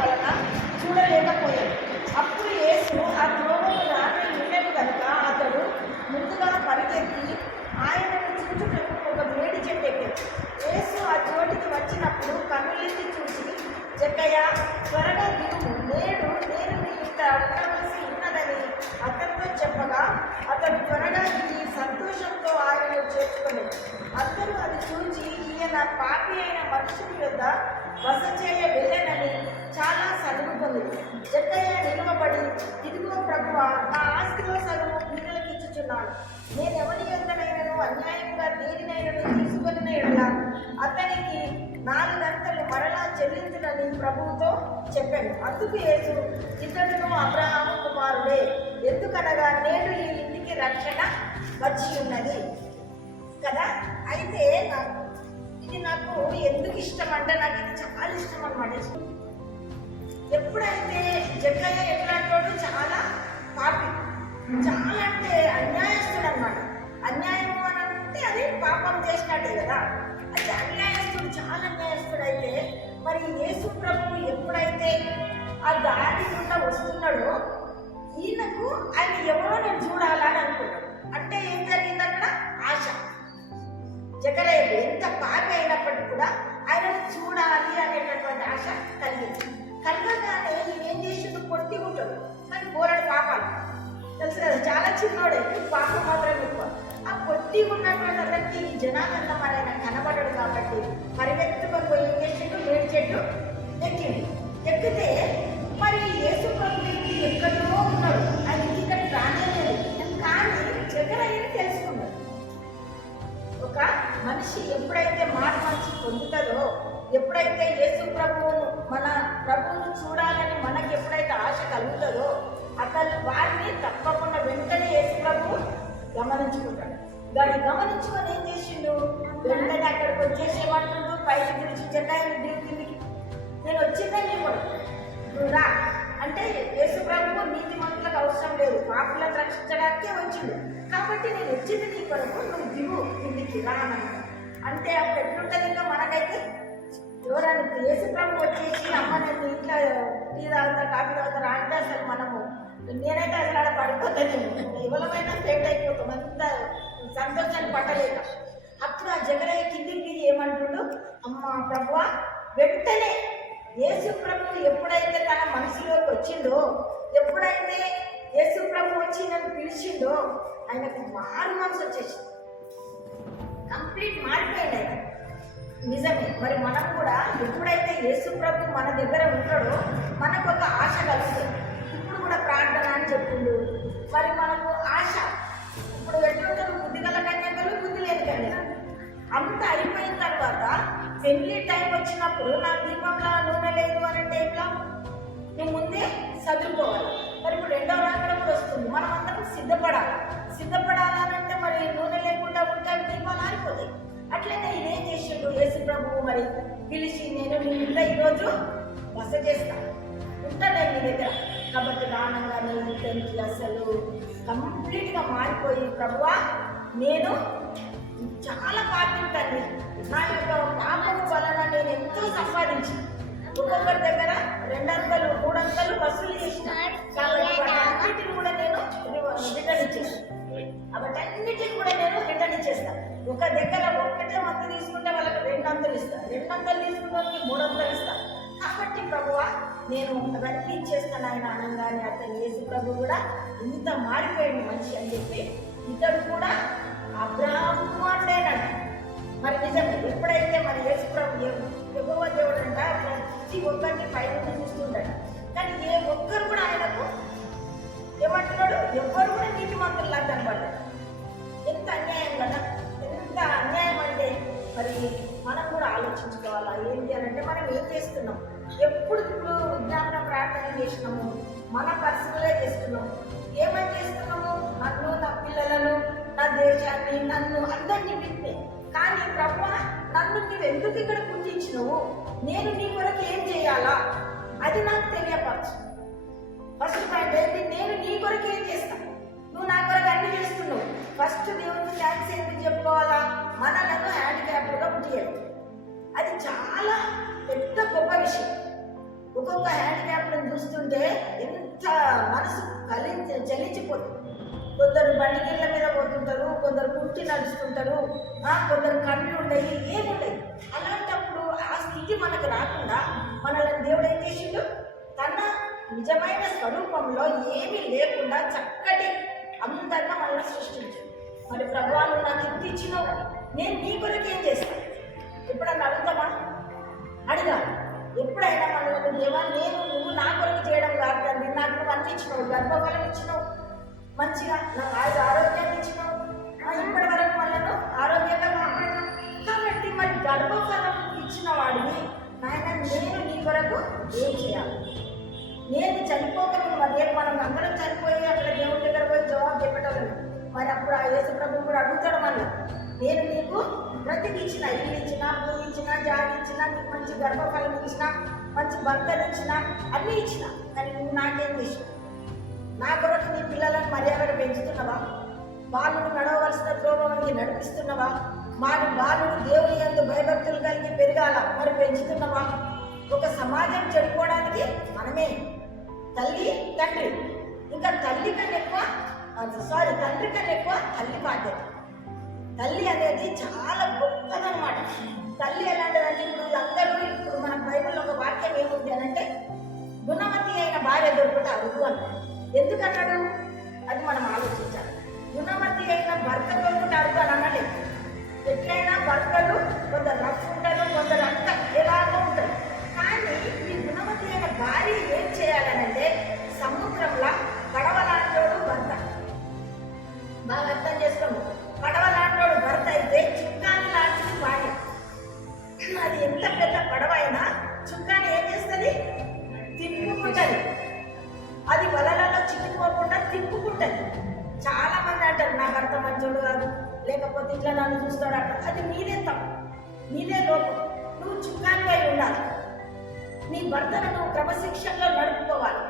వలన చూడలేకపోయాడు. అప్పుడు యేసు ఆ త్రోవను రాత్రి ఉండేది కనుక అతడు ముందుగా పరిగెత్తి ఆయనను చూచుటకు ఒక వేడి చెట్టు ఎక్కాడు. యేసు ఆ చోటికి వచ్చినప్పుడు కన్నులెత్తి చూసి, జక్కయ్య, త్వరగా దిగుము, నేడు నేను నీ ఇంట ఉండవలసి ఉన్నదని అతనితో చెప్పగా అతడు త్వరగా దిగి సంతోషంతో ఆయనను చేర్చుకునేది. అందరూ అది చూచి ఈయన పాపి అయిన మనుషుని యొద్ద బస చేయ వెళ్ళనని చాలా సనుగుతుంది. జక్కయ్య నిలవబడి, ఇదిగో ప్రభువా, నా ఆస్తిలో సగము బీదలకు ఇచ్చుచున్నాను. నేను ఎవరి యొద్దనైనను అన్యాయంగా దేనినైనను తీసుకొనిన ఎడల అతనికి 4 గంటలు మరలా చెల్లించునని ప్రభువుతో చెప్పాను. అందుకు యేసు, ఇతడును అబ్రహాము కుమారుడే, ఎందుకనగా నేడు ఈ ఇంటికి రక్షణ వచ్చి ఉన్నది కదా. అయితే ఇది నాకు ఎందుకు ఇష్టం అంటే, నాకు ఇది చాలా ఇష్టం అన్నమాట. ఎప్పుడైతే జక్కయ్య ఎట్లాంటోడు, చాలా పాపి, చాలా అంటే అన్యాయస్తుడు అనమాట. అన్యాయము అని అంటే అది పాపం చేసినట్టే కదా. అయితే అన్యాయస్తుడు, చాలా అన్యాయస్తుడు. అయితే మరి యేసు ప్రభువు ఎప్పుడైతే ఆ దారి గుండా వస్తున్నాడో ఈయనకు ఆయన ఎవరో నేను చూడాలని అనుకున్నాడు. అంటే ఏం జరిగింది అక్కడ? ఆశ. జక్కయ్యకు ఎంత పాపి అయినప్పటికీ కూడా ఆయనను చూడాలి అనేటటువంటి ఆశ కలిగింది. కలగగానే ఈయన ఏం చేసిండు? పొట్టి ఉంటాడు, కానీ పోరాడు పాపాలు తెలుసు కదా, చాలా చిన్నోడే, పాపం మాత్రం ఎక్కువ. ఆ పొట్టి ఉన్నటువంటి అతనికి ఈ జనాలన్నా మరి ఆయన కనబడ్డాడు కాబట్టి పరిగెత్తుకొని పోయి ఏం చేసిండు? వేడి చెట్టు ఎక్కిండు. ఎక్కితే మరి యేసు ప్రభు ఎక్కడో ఉన్నాడు, ఆయన ఇక్కడ రాలేదు. కానీ జక్కయ్యని తెలుసుకున్నాడు. ఒక మనిషి ఎప్పుడైతే మనసు పొందుతుందో, ఎప్పుడైతే యేసు ప్రభువును, మన ప్రభువును చూడాలని మనకి ఎప్పుడైతే ఆశ కలుగుతుందో అతను వారిని తప్పకుండా వెంటనే యేసు ప్రభువు గమనించుకుంటాడు. దాన్ని గమనించుకొని ఏం చేసిండు? వెంటనే అక్కడికి వచ్చేసేమంటుండు, పైకి పిలిచి, జక్కయ్యని దిగు కిందికి, నేను వచ్చిందని కూడా నువ్వు రా అంటే, యేసు ప్రభువు నీతిమంతులకు అవసరం లేదు, పాపులను రక్షించడానికే వచ్చిండు కాబట్టి నేను వచ్చింది నీ కొరకు, నువ్వు దిగు కిందికి రా అన్నాడు. అంటే అప్పుడు ఎట్లుంటుంది? ఇంకా మనకైతే ఎవరైనా యేసు ప్రభు వచ్చేసి అమ్మ నేను ఇంట్లో టీ తాగుతా, కాఫీ తాగుతా అంటే అసలు మనము, నేనైతే అసలు అలా పడిపోతాను, ఎవరమైనా ఫెయిట్ అయిపోతాం, అంత సంతోషాన్ని పట్టలేక. అప్పుడు ఆ జక్కయ్య కిందికి దిగి ఏమంటుండు? అమ్మ ప్రభువా, వెంటనే యేసు ప్రభు ఎప్పుడైతే తన మనసులోకి వచ్చిండో, ఎప్పుడైతే యేసు ప్రభు వచ్చి నన్ను పిలిచిండో, ఆయనకు మారు మనసు వచ్చేసింది, కంప్లీట్ మారిపోయింది ఆయన. నిజమే. మరి మనం కూడా ఎప్పుడైతే యేసు ప్రభు మన దగ్గర ఉంటాడో మనకు ఒక ఆశ కలుగుతుంది. ఇప్పుడు కూడా ప్రార్థన అని చెప్పిండు. మరి మనకు ఆశ ఇప్పుడు ఎట్లుంటారు? బుద్ధి గల కన్యకలు, బుద్ధి లేని కన్యకలు. అంత అయిపోయిన తర్వాత పెళ్లి టైం వచ్చినప్పుడు నా దీపంలో నూనె లేదు అని అంటే ఎట్లా? నువ్వు ముందే చదువుకోవాలి. మరి ఇప్పుడు 2వ రాకడ కూడా వస్తుంది, మనం అందరం సిద్ధపడాలంటే మరి నూనె లేకుండా ఉంటే దీపాలు ఆరిపోతాయి. అట్లనే ఇదేం చేసిండు యేసు ప్రభువు? మరి పిలిచి, నేను నీ ఇంట్లో ఈరోజు బస చేస్తాను, ఉంటాను నీ దగ్గర కాబట్టి దానంగా నీ ఇంటికి అసలు కంప్లీట్గా మారిపోయి, ప్రభువా నేను చాలా పాపం తండ్రి, నా యొక్క పాపం వలన నేను ఎంతో సంపాదించి ఒక్కొక్కరి దగ్గర 200, 300 వసూలు చేసిన అన్నిటిని కూడా నేను రిటర్న్ ఇచ్చేస్తాను. అన్నిటిని కూడా నేను రిటర్న్ ఇచ్చేస్తాను. ఒక దగ్గర 1 తీసుకుంటే వాళ్ళకి 200 ఇస్తాను, 200 తీసుకుంటే 300 ఇస్తాను. కాబట్టి ప్రభువా నేను అవన్నీ ఇచ్చేస్తాను ఆయన అనగానే అతను యేసు ప్రభు కూడా ఇంత మారిపోయాడు మనిషి అని చెప్పి ఇతడు కూడా అబ్రహాము కుమారుడేనంట. మరి నిజమే. ఎప్పుడైతే మరి యేసు ప్రభు యెహోవా దేవుడు అంట, ప్రతి ఒక్కరిని పైన చూస్తుంటాడు, కానీ ఏ ఒక్కరు కూడా ఆయనకు ఏమంటున్నాడు? ఎవ్వరు కూడా నీతిమంతుల్లా కనబడ్డాడు. ఎంత అన్యాయం కదా, ఎంత అన్యాయం అంటే మరి మనం కూడా ఆలోచించుకోవాలా. ఏంటి అని అంటే, మనం ఏం చేస్తున్నాం? ఎప్పుడు విజ్ఞాపన ప్రార్థన చేసినాము, మన పర్సనలే చేస్తున్నాము. ఏమని చేస్తున్నాము? నన్ను, నా పిల్లలను, నా దేశాన్ని, నన్ను అందరినీ విప్పే. కానీ ప్రభువా నన్ను నీవు ఎందుకు ఇక్కడ పుట్టించినవు, నేను నీ కొరకు ఏం చేయాలా అది నాకు తెలియపరచు. ఫస్ట్ పాయింట్ ఏంటి? నేను నీ కొరకు ఏం చేస్తాను, నువ్వు నా కొరకు అన్ని చేస్తున్నావు. ఫస్ట్ దేవుడికి థ్యాంక్స్ ఎందుకు చెప్పుకోవాలా? మనలను హ్యాండిక్యాప్డ్గా పుట్టియడం అది చాలా పెద్ద గొప్ప విషయం. ఒక్కొక్క హ్యాండిక్యాప్లను చూస్తుంటే ఎంత మనసు చలించిపోతుంది. కొందరు బండికిళ్ళ మీద పోతుంటారు, కొందరు కుర్చీ నడుస్తుంటారు, కొందరు కళ్ళు ఉండయి, ఏముండయి. అలాంటప్పుడు ఆ స్థితి మనకు రాకుండా మనల్ని దేవుడు ఏం చేసిండు? తన నిజమైన స్వరూపంలో ఏమీ లేకుండా చక్కటి అందంగా మనల్ని సృష్టించాడు. మరి ప్రభువాలు నాకు ఇంత ఇచ్చినావు, నేను నీ కొరకు ఏం చేస్తాను? ఎప్పుడన్నా అడుగుతామా? అడిగాను. ఎప్పుడైనా మనల్ని దేవా, నువ్వు నా కొరకు చేయడం కాదు తండ్రి, నాకు నువ్వు అన్ని ఇచ్చినావు, గర్భఫలం ఇచ్చినావు, మంచిగా నాకు ఆరోగ్యాన్ని ఇచ్చినావు, ఇప్పటి వరకు మనను ఆరోగ్యంగా మాట్లాడినావు. కాబట్టి మరి గర్భఫలం ఇచ్చిన వాడిని నాయన నేను నీ కొరకు ఏం చేయాలి? నేను చనిపోకను మరి రేపు మనం అందరం చనిపోయి అక్కడ దేవుడి దగ్గర పోయి జవాబు చెప్పటం. మరి అప్పుడు ఆ యేసు ప్రభు కూడా అడుగుతాడు మళ్ళీ, నేను నీకు ప్రతికి ఇచ్చిన, ఇల్లు ఇచ్చిన, భూమి ఇచ్చిన, జాగి ఇచ్చిన, నీకు మంచి గర్భఫలం ఇచ్చిన, మంచి భర్తలు ఇచ్చిన, అన్నీ ఇచ్చిన, కానీ నువ్వు నాకేం చేసినావు? నా కొరకు నీ పిల్లలను మర్యాదగా పెంచుతున్నావా? బాలుడు నడవలసిన త్రోవకి నడిపిస్తున్నావా? బాలుడు దేవుని యందు భయభక్తులు కలిగి పెరగాల, మరి పెంచుతున్నావా? ఒక సమాజం చెడిపోవడానికి మనమే తల్లి తండ్రి, ఇంకా తండ్రి కన్నా ఎక్కువ తల్లి బాధ్యత. తల్లి అనేది చాలా గొప్పదనమాట. తల్లి ఎలాంటిదంటే ఇప్పుడు మన బైబిల్లో ఒక వాక్యం ఏముంది అని అంటే, గుణవతి అయిన భార్య దొరుకుతా అరుగు అన్నాడు. ఎందుకన్నాడు? అది మనం ఆలోచించాలి. గుణవతి అయిన భర్త దొరుకుతా అరుగు అని అన్నట్టు. ఎట్లయినా భర్తలు కొందరు రఫ్ ఉంటారు, కొందరు అంత ఎలాగో ఉంటారు. కానీ ఈ గుణవతి అయిన భార్య ఏం చేయాలనంటే, సముద్రంలో పడవలాంటోడు భర్త. బాగా అర్థం చేసుకోము. పడవలాంటోడు భర్త అయితే చుక్కాని లాంటిది భార్య. అది ఎంత పెద్ద పడవ అయినా చుక్కాని ఏం చేస్తుంది? తిప్పుకుంటుంది. అది వలలలో చిక్కుకోకుండా తిప్పుకుంటుంది. చాలా మంది అంటారు, నా భర్త మంచోడు కాదు, లేకపోతే ఇట్లా నన్ను చూస్తాడు అంటారు. అది నీదే తప్పు, నీదే లోపం. నువ్వు చుక్కానిపై ఉండాలి. నీ భర్తను నువ్వు క్రమశిక్షణలో నడుపుకోవాలి.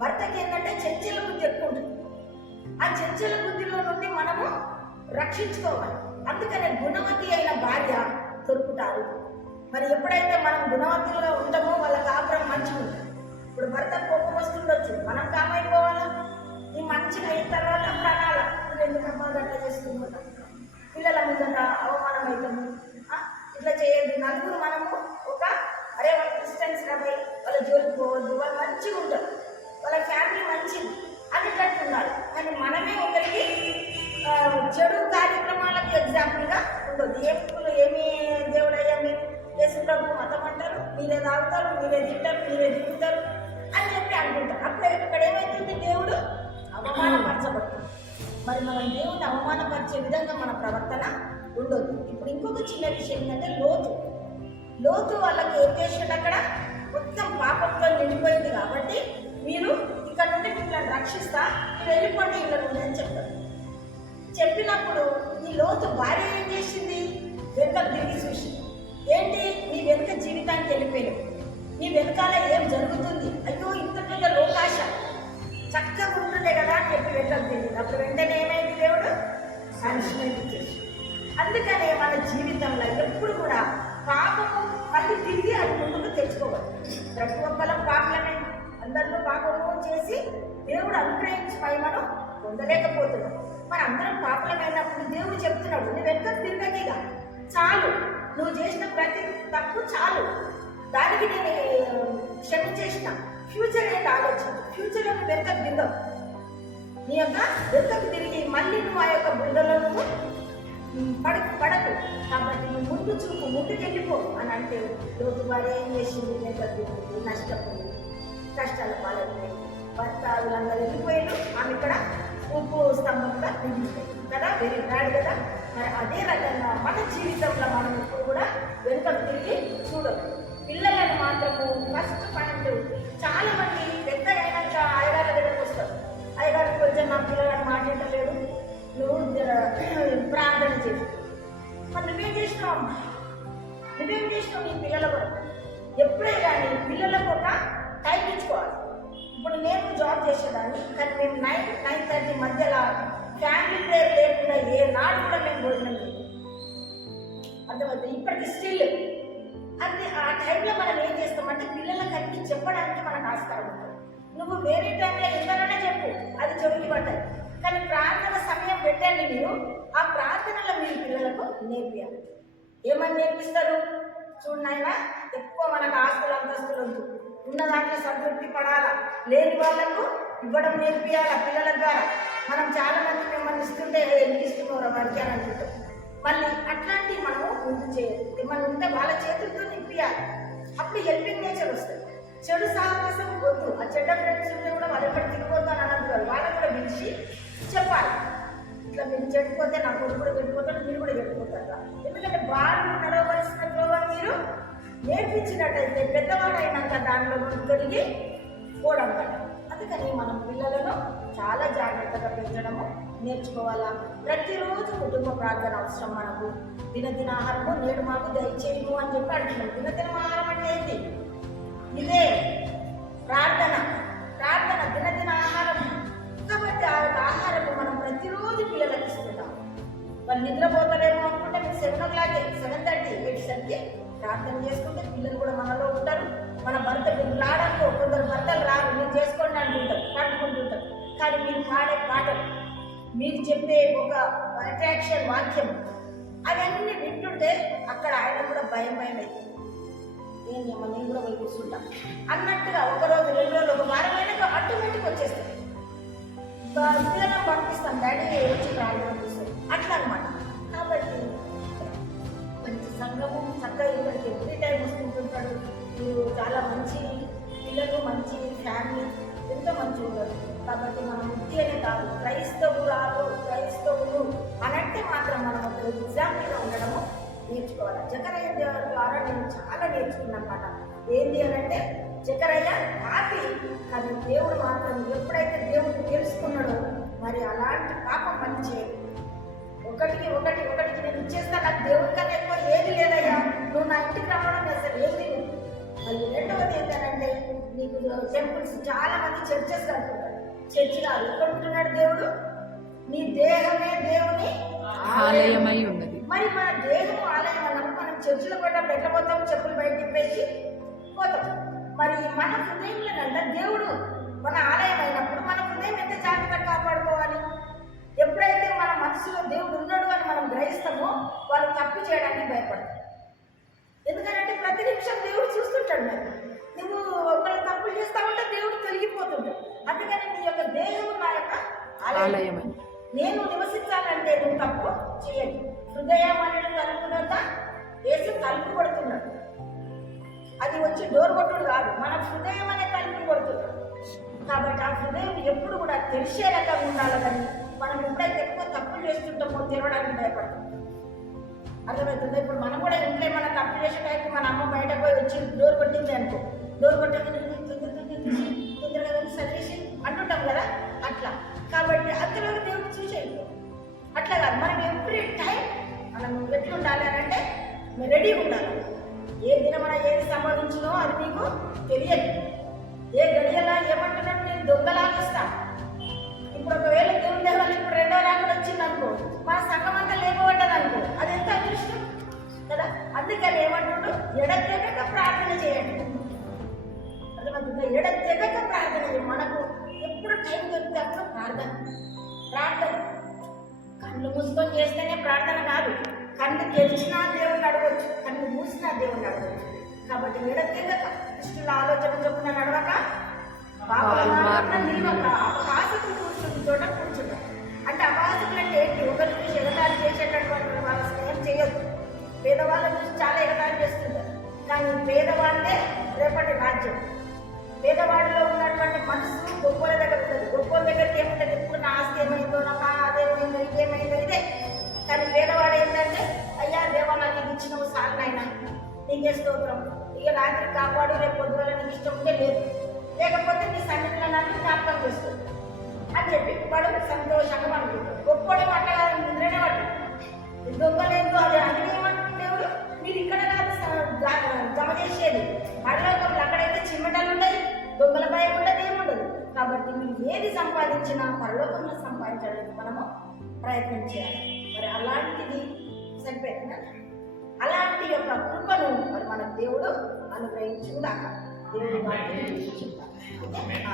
భర్తకి ఏంటంటే చంచల బుద్ధి ఎక్కువ ఉంటుంది. ఆ చంచల బుద్ధిలో నుండి మనము రక్షించుకోవాలి. అందుకనే గుణవతి అయిన భార్య దొరుకుతారు. మరి ఎప్పుడైతే మనం గుణవతులుగా ఉంటామో వాళ్ళ కాపురం మంచిగా ఉంటుంది. ఇప్పుడు భర్త కోపం వస్తుండొచ్చు, మనం కామైపోవాలా? ఈ మంచిగా అయిన తర్వాత ప్రాణాల ఎందుకమ్మా గట్లా చేస్తుందా? పిల్లల ముందట అవమానం అవుతాము, ఇట్లా చేయద్దు. నలుగురు మనము అరే వాళ్ళ క్రిస్టియన్స్ రాబోయి వాళ్ళ జోలికి పోవద్దు, వాళ్ళు మంచిగా ఉంటారు, వాళ్ళ ఫ్యామిలీ మంచిది అనేటట్టు ఉండాలి. కానీ మనమే ఒకరికి చెడు కార్యక్రమాలకు ఎగ్జాంపుల్గా ఉండదు. ఏమి దేవుడయ్యా మీరు యేసు ప్రభు మతం అంటారు, మీరే తాగుతారు, మీరే తింటారు, మీరే దిగుతారు అని చెప్పి అనుకుంటారు. అప్పుడు ఇక్కడ ఏమవుతుంది? దేవుడు అవమానపరచబడుతుంది. మరి మనం దేవుడిని అవమానపరిచే విధంగా మన ప్రవర్తన ఉండదు. ఇప్పుడు ఇంకొక చిన్న విషయం ఏంటంటే, లోతు వాళ్ళకి ఏం చేసినట్టు అక్కడ మొత్తం పాపంతో నిండిపోయింది. కాబట్టి మీరు ఇక్కడ నుండి మిమ్మల్ని రక్షిస్తా, మీరు వెళ్ళిపోండి ఇక్కడ నుండి అని చెప్తారు. చెప్పినప్పుడు ఈ లోతు భార్య ఏం చేసింది? వెనుక తిరిగి చూసి, ఏంటి నీ వెనుక జీవితానికి వెళ్ళిపోయావు, నీ వెనకాల ఏం జరుగుతుంది, అయ్యో ఇంత పెద్ద లోకాశ, చక్కగా ఉంటుండే కదా అని చెప్పి వెనుకకు తిరిగింది. అప్పుడు వెంటనే ఏమైంది? దేవుడు పనిష్మెంట్ ఇచ్చేసి. అందుకనే మన జీవితంలో ఎప్పుడు కూడా పాపము మళ్ళీ తిరిగి అది ముందుకు తెచ్చుకోవాలి. ప్రతి ఒక్కరం పాపలమే, అందరిలో పాపము చేసి దేవుడు అనుగ్రహించి మహిమను పొందలేకపోతున్నాం. మరి అందరం పాపలమైనప్పుడు దేవుడు చెప్తున్నాడు, నువ్వు వెనుక తిరగకిగా చాలు, నువ్వు చేసిన ప్రతి తప్పు చాలు, దానికి నేను క్షమించేసిన. ఫ్యూచర్ ఏంటి ఆలోచించు. ఫ్యూచర్లో నువ్వు వెనుకకు తిరగవు. నీ యొక్క వెనుకకు తిరిగి మళ్ళీ నువ్వు ఆ యొక్క బుద్ధలో నువ్వు పడకు. కాబట్టి నువ్వు ముందు చూపు, ముందుకెళ్ళిపో అని అంటే, లోతు వారు ఏం చేసింది? వెనుకకు తిరిగి నష్టపోయింది, కష్టాల పాలైపోయింది. భర్తలందరూ వెళ్ళిపోయారు, ఆమె ఇక్కడ ఉప్పు స్తంభంగా నిలిచిపోయింది కదా. వెరీ బ్యాడ్ కదా. మరి అదే రకంగా మన జీవితంలో మనం ఇప్పుడు కూడా వెనుకకు తిరిగి చూడదు. పిల్లలను మాత్రము ఫస్ట్ పాయింట్, చాలా మంది పెద్ద అయినాక అయ్యగారి దగ్గరకు వస్తారు. అయ్యగారికి కొంచెం నా పిల్లలను మాట్లాడలేదు, నువ్వు ప్రార్థన చేసి, మరి నువ్వేం చేసినావు? నీ పిల్లల కొరకు ఎప్పుడే కానీ పిల్లలకు ఒక టైం ఇచ్చుకోవాలి. ఇప్పుడు నేను జాబ్ చేసేదాన్ని, కానీ మేము 9-9:30 మధ్యలో ఫ్యామిలీ ప్రేయర్ లేకుండా ఏ నాడు కూడా మేము భోజనం లేదు. అర్థమవుతుంది. ఇప్పటికి స్టిల్ అది ఆ టైంలో మనం ఏం చేస్తామంటే పిల్లలకి అన్ని చెప్పడానికి మనకు ఆస్కారం ఉంటుంది. నువ్వు వేరే టైంలో ఎంతలోనే చెప్పు, అది చెవికి పడ్డది. కానీ ప్రార్థన సమయం పెట్టండి మీరు. ఆ ప్రార్థనలో మీరు పిల్లలకు నేర్పియాలి. ఏమని నేర్పిస్తారు? చూడనైనా ఎక్కువ మనకు ఆస్తులు అంతస్తులు వద్దు, ఉన్న దాంట్లో సంతృప్తి పడాలా, లేని వాళ్ళకు ఇవ్వడం నేర్పియాలా పిల్లల ద్వారా. మనం చాలా మంది మిమ్మల్ని ఇస్తుంటే ఇస్తున్నారు వారికి అని అనుకుంటాం. మళ్ళీ అట్లాంటివి మనము ముందు చేయాలి. ఏమన్నా ఉంటే వాళ్ళ చేతులతో నింపియాలి. అప్పుడు హెల్పింగ్ నేచర్ వస్తుంది. చెడు సాహసం వద్దు. ఆ చెడ్డ ఫ్రెండ్స్ ఉంటే కూడా వాళ్ళు ఎక్కడ తిరిగిపోతూ అని అనద్దు. వాళ్ళని కూడా పిలిచి చెప్పాలి, ఇట్లా మీరు చెడిపోతే నా కొడుకు కూడా చెడిపోతాడు, మీరు కూడా చెడిపోతారు. ఎందుకంటే వాళ్ళు నడవలసిన త్రోవ మీరు నేర్పించినట్టయితే పెద్దవాడు అయినాక దానిలో తొలగి పోవడం కదా. అందుకని మనం పిల్లలను చాలా జాగ్రత్తగా పెంచడము నేర్చుకోవాలా. ప్రతిరోజు కుటుంబ ప్రార్థన అవసరం మనకు. దినదిన ఆహారము నేడు మాకు దయచేయము అని చెప్పి అంటున్నాం. దినదిన ఆహారం అంటే ఏంటి? ఇదే ప్రార్థన. ప్రార్థన దినదిన ఆహారం. కాబట్టి ఆ ఆహారం మనం ప్రతిరోజు పిల్లలకు ఇస్తున్నాం. వాళ్ళు నిద్రపోతారేమో అనుకుంటే మీరు 7:00, 7:30, 8:00 ప్రార్థన చేసుకుంటే పిల్లలు కూడా మనలో ఉంటారు. మన భర్త రాడనుకో, కొందరు భర్తలు రారు, మీరు చేసుకోండి అంటుంటారు, పట్టుకుంటుంటారు. కానీ మీరు పాడే పాటలు, మీరు చెప్పే ఒక అట్రాక్షన్ వాక్యం, అవన్నీ వింటుంటే అక్కడ ఆయన కూడా భయం అవుతుంది. ఏంటమ్మా నేను కూడా పోయి కూర్చుంటా అన్నట్టుగా ఒకరోజు 2 రోజులు ఒక వారం అయినా ఆటోమేటిక్ వచ్చేస్తాయి. పిల్లలను పంపిస్తాం, డాడీ వచ్చి ప్రార్థన చూస్తాం అట్లా అనమాట. కాబట్టి మంచి సంఘము చక్కగా ఇక్కడికి ఎవ్రీ టైం వస్తుంటుంటాడు. మీరు చాలా మంచి పిల్లలు, మంచి ఫ్యామిలీ, ఎంతో మంచిగా ఉండదు. కాబట్టి మనం ముఖ్యమే కాదు, క్రైస్తవులు అనంటే మాత్రం మనం ఒక ఎగ్జాంపుల్గా ఉండడము నేర్చుకోవాలి. జకరయ్య ద్వారా నేను చాలా నేర్చుకున్నాను అన్నమాట. ఏంటి అని అంటే జకరయ్య పాపి, కానీ దేవుడు మాత్రం ఎప్పుడైతే దేవుడిని తెలుసుకున్నాడో మరి అలాంటి పాపం పని చేయదు. ఒకటికి నేను ఇచ్చేస్తా, నాకు దేవుడి కన్నా ఎక్కువ ఏది లేదయ్యా, నువ్వు నా ఇంటికి రావడం అసలు ఏది. మళ్ళీ రెండవది ఏంటంటే నీకు టెంపుల్స్ చాలా మంది చర్చెస్ కడుతున్నారు. చర్చి కాదు, ఎక్కడ ఉంటున్నాడు దేవుడు? నీ దేహమే దేవుని ఆలయమై ఉన్నది. మరి మన దేహం ఆలయం అన్నప్పుడు మనం చర్చిలో పోయేటప్పుడు ఎట్లా పోతాం? చెప్పులు బయట తిప్పేసి పోతాం. మరి మన హృదయంలోనంట దేవుడు మన ఆలయం అయినప్పుడు మన హృదయం ఎంత జాగ్రత్తగా కాపాడుకోవాలి. ఎప్పుడైతే మన మనసులో దేవుడు ఉన్నాడు అని మనం గ్రహిస్తామో వాళ్ళు తప్పు చేయడానికి భయపడతారు. ఎందుకంటే ప్రతి నిమిషం దేవుడు చూస్తుంటాడు. మరి నువ్వు ఒకళ్ళు తప్పులు చేస్తా ఉంటే దేవుడు తొలగిపోతుంటాడు. అందుకని నీ యొక్క దేహం నా యొక్క ఆలయం. నేను నివసించాలంటే నువ్వు తప్పు చేయండి. హృదయం అనేది తలుపునంతా వేసి తలుపు కొడుతున్నాడు. అది వచ్చి డోర్ కొట్టుడు కాదు, మన హృదయం అనే తలుపు కొడుతున్నాడు. కాబట్టి ఆ హృదయం ఎప్పుడు కూడా తెలిసే రకంగా ఉండాలి. కానీ మనం ఎప్పుడైతే ఎక్కువ తప్పులు చేస్తుంటామో తెరవడానికి భయపడతాం. అర్థమవుతుంది. ఇప్పుడు మనం కూడా ఇంట్లో మన తప్పు చేసే టైంకి మన అమ్మ బయట పోయి వచ్చి డోర్ కొట్టింది అనుకో, డోర్ కొట్టింది తొందరగా సర్వీసి అంటుంటాం కదా, అట్లా. కాబట్టి అందులో దేవుడు చూసేది అట్లా కాదు. మనం ఎవ్రీ టైం మనం ఎట్లుండాలి అని అంటే రెడీగా ఉండాలి. ఏ దినమన ఏది సంపాదించినో అది నీకు తెలియదు. ఏ గడియలా ఏమంటున్నాడు? నేను దొంగలాగా వస్తా. ఇప్పుడు ఒకవేళ దేవుని దేవాలయం ఇప్పుడు 2వ రాకడ వచ్చింది అనుకో, మన సంఘం అంతా లేకపోవడ్డది అనుకో, అది ఎంత అదృష్టం కదా. అందుకని ఏమంటున్నాడు? ఎడతెగక ప్రార్థన చేయండి. అర్థమవుతుందా? ఎడతెగక ప్రార్థన చేయండి. మనకు ఎప్పుడు టైం దొరికితే అప్పుడు ప్రార్థన. కళ్ళు మూసుకొని చేస్తేనే ప్రార్థన కాదు. కళ్ళు తెరిచినా దేవుడిని అడగవచ్చు, కళ్ళు మూసినా దేవుడిని అడగవచ్చు. కాబట్టి ఎడతెగక దుష్టుల ఆలోచన చొప్పున నడవక, నిలవక, అపహాసకులు కూర్చుని చోట కూర్చుంటాం. అంటే అపహాసకులు అంటే ఏంటి? ఒకరి చూసి ఎగతాళి చేసేటటువంటి వాళ్ళ స్నేహం చేయొద్దు. పేదవాళ్ళ చూసి చాలా ఎగతాళి చేస్తుంటారు. కానీ పేదవాళ్ళే రేపటి రాజ్యం. పేదవాడిలో ఉన్నటువంటి మనసు గొప్పల దగ్గర ఉంటుంది. గొప్పల దగ్గరికి ఏముంటుంది? ఎప్పుడు నా ఆస్తి ఏమైందో, నా అదేమైందో, ఇదేమైందో, ఇదే. కానీ పేదవాడు ఏంటంటే, అయ్యా దేవా నీకు ఇచ్చినవు సాలనైనా, నీకే స్తోత్రం, ఇక రాత్రి కాపాడు, రేపు పొద్దున నీకు ఇష్టం ఉంటే లేదు, లేకపోతే నీ సన్నిధిలో నన్ను జ్ఞాపకం చేస్తుంది అని చెప్పి వాడు సంతోషంగా అనుకుంటాడు. గొప్పడే అట్లా కాదు, నిద్రనే పట్టు. దొంగలేదు అది అడిగేమంటుంది దేవుడు, మీరు ఇక్కడ కాదు జమ చేసేది పరలోకంలో. అక్కడైతే చిమ్మటలు ఉండదు, దొంగల భయం ఉండదు, ఏముండదు. కాబట్టి మీరు ఏది సంపాదించినా పరలోకంలో సంపాదించడానికి మనము ప్రయత్నం చేయాలి. మరి అలాంటిది సరిపోయిందా? అలాంటి యొక్క కృపను మరి మన దేవుడు అనుగ్రహించుగాక. దేవుడు వాటిని దీవించుగాక.